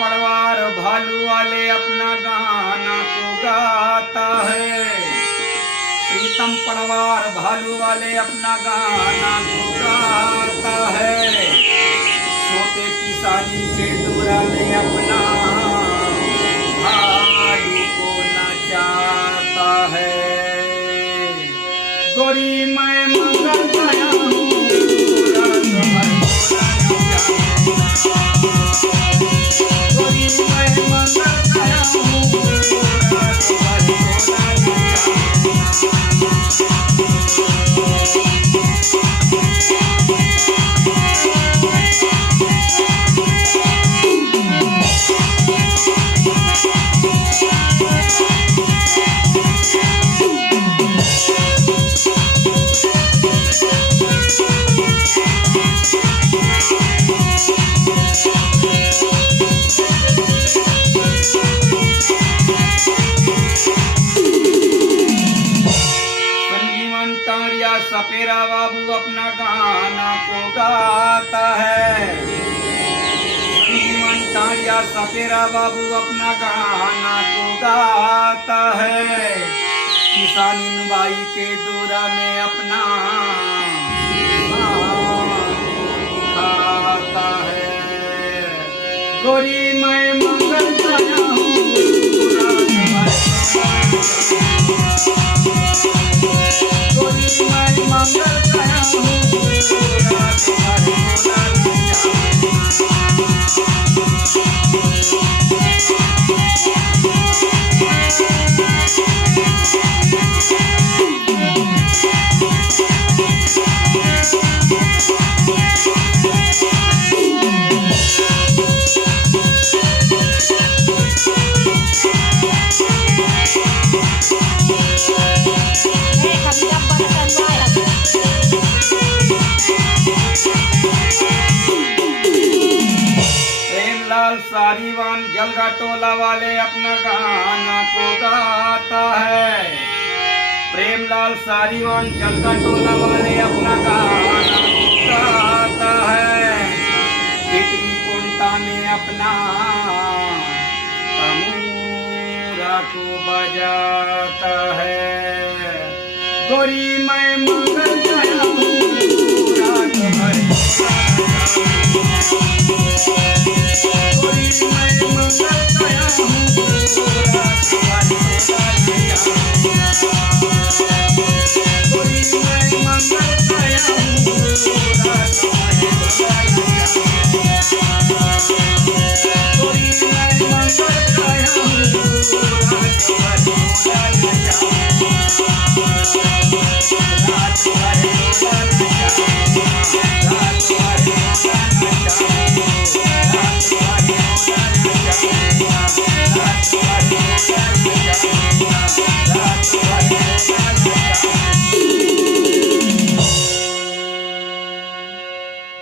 पड़वार भालू वाले अपना गाना को गाता है। प्रीतम पड़वार भालू वाले अपना गाना को गाता है। छोटे किसानी के दूरा में अपना भालू को नचाता है। गोरी मैं मंगल गया हूँ सपेरा बाबू अपना गाना को गाता है। जीवन टारिया सपेरा बाबू अपना गाना को गाता है। किसानी बाई के दूरा में अपना दिखाता है। गोरी मैं मंगल गया हूँ सारीवान जलगा टोला वाले अपना गाना को गाता है। प्रेमलाल सारीवान जलगा टोला वाले अपना गाना को गाता है। खितरी कोंटा में अपना तमूरा को बजाता है। गोरी मैं मंगल गया हूँ रात भर